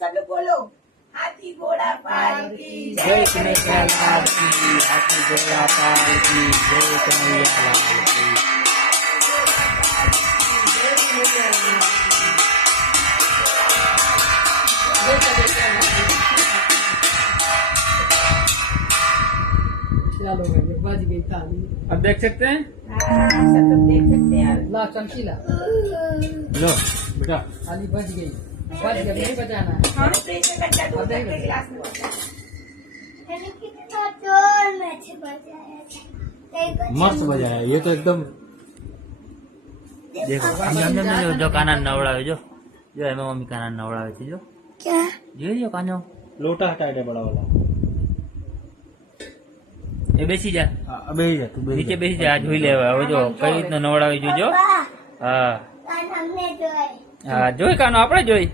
चलो बोलो हाथी घोड़ा पाल की जय कन्हैया लाल की, हाथी घोड़ा पाल की, जय कन्हैया लाल की। चलो भाई बज गई ताली। अब देख सकते हैं, हाँ सब देख सकते हैं ला चमकीला लो बेटा, ताली बज गई। बज गई, नहीं बजाना है। हम प्रेशर का दूध के गिलास में होता है मस्त बजाया ये तो एकदम। देखो हमने जो काना नवड़ावे जो जो एम मम्मी काना नवड़ावे थी जो क्या जो कानो लोटा हटाए दे बड़ा वाला। એ બેસી જા, બેસી જા, તું નીચે બેસી જા, જોઈ લેવા હવે જો કઈ રીતનો નવડાવી જોજો. હા हमने जो है હા જોઈ કાનો આપણે જોઈ